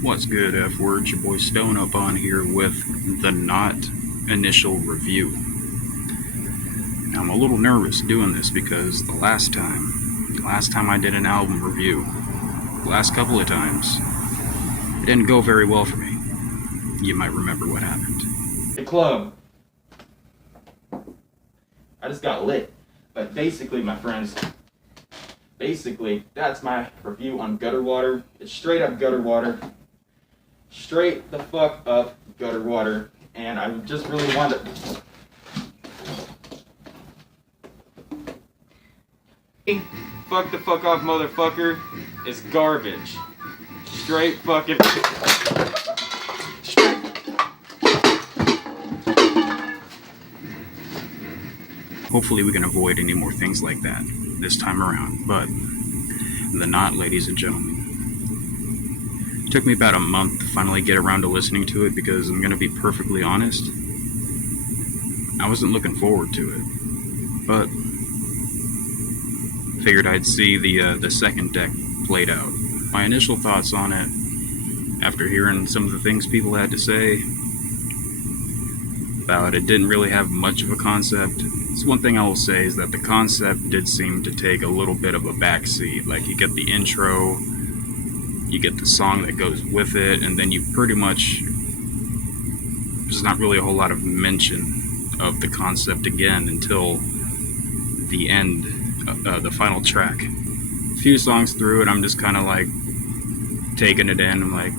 What's good, F words? Your boy Stone up on here with the Naught initial review. Now, I'm a little nervous doing this because the last time I did an album review, the last couple of times, it didn't go very well for me. You might remember what happened. The club. I just got lit. But basically, my friends, that's my review on gutter water. It's straight up gutter water. Straight the fuck up gutter water. And I just really wanted to... Fuck the fuck off, motherfucker. It's garbage. Straight fucking... Hopefully we can avoid any more things like that this time around, but the Naught, ladies and gentlemen. It took me about a month to finally get around to listening to it because I'm going to be perfectly honest, I wasn't looking forward to it, but figured I'd see the second deck played out. My initial thoughts on it, after hearing some of the things people had to say about it, didn't really have much of a concept. So one thing I will say is that the concept did seem to take a little bit of a backseat. Like, you get the intro, you get the song that goes with it, and then you pretty much, there's not really a whole lot of mention of the concept again until the end, the final track. A few songs through it, I'm just kind of like taking it in. I'm like,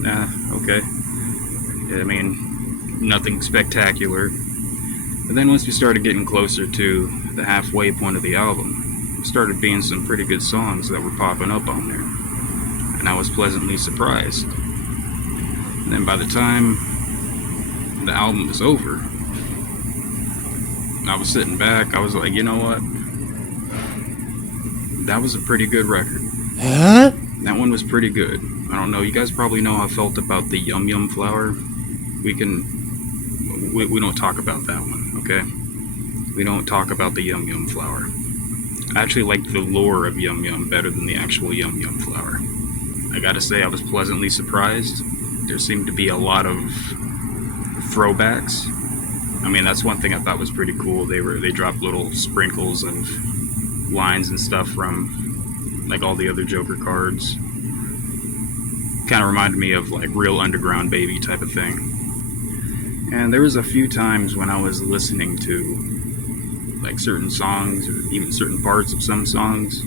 nah, okay. I mean, nothing spectacular. But then once we started getting closer to the halfway point of the album, there started being some pretty good songs that were popping up on there. And I was pleasantly surprised. And then by the time the album was over, I was sitting back, I was like, you know what? That was a pretty good record. Huh? That one was pretty good. I don't know, you guys probably know how I felt about the Yum Yum Flower. We don't talk about that one, okay? We don't talk about the Yum Yum Flower. I actually like the lore of Yum Yum better than the actual Yum Yum Flower. I gotta say, I was pleasantly surprised. There seemed to be a lot of throwbacks. I mean, that's one thing I thought was pretty cool. They dropped little sprinkles of lines and stuff from like all the other Joker cards. Kind of reminded me of like Real Underground Baby type of thing. And there was a few times when I was listening to like certain songs or even certain parts of some songs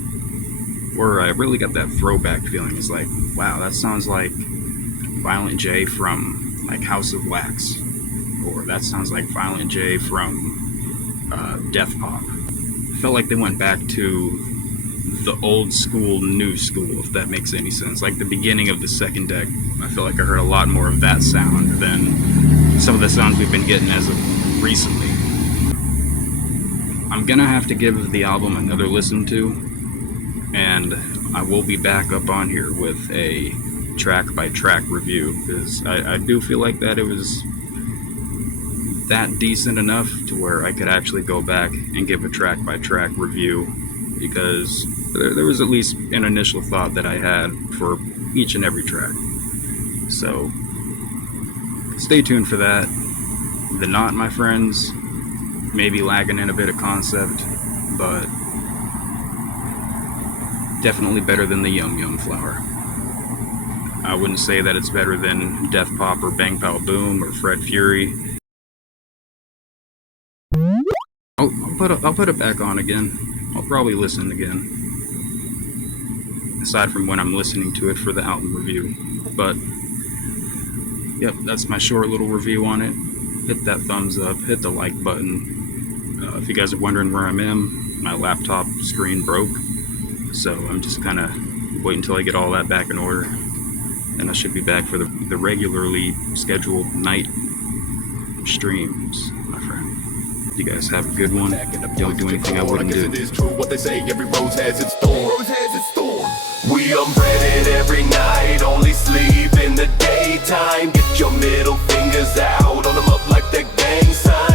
where I really got that throwback feeling. It's like, wow, that sounds like Violent J from like House of Wax, or that sounds like Violent J from Death Pop. I felt like they went back to the old school, new school, if that makes any sense. Like the beginning of the second deck, I feel like I heard a lot more of that sound than some of the sounds we've been getting as of recently. I'm gonna have to give the album another listen to, and I will be back up on here with a track by track review, because I do feel like that it was that decent enough to where I could actually go back and give a track by track review, because there was at least an initial thought that I had for each and every track. So stay tuned for that. The Naught, my friends, may be lagging in a bit of concept, but definitely better than the Yum Yum Flower. I wouldn't say that it's better than Death Pop or Bang Pow Boom or Fred Fury. I'll put it back on again. I'll probably listen again, aside from when I'm listening to it for the album review. But yep, that's my short little review on it. Hit that thumbs up, hit the like button. If you guys are wondering where I'm in, my laptop screen broke, so I'm just kind of waiting until I get all that back in order, and I should be back for the regularly scheduled night streams, my friend. You guys have a good one. Don't do anything I wouldn't do. It is true what they say, every rose has its thorn. We unbreaded every night, only sleep in the daytime. Get your middle fingers out, on them up like the gang sign.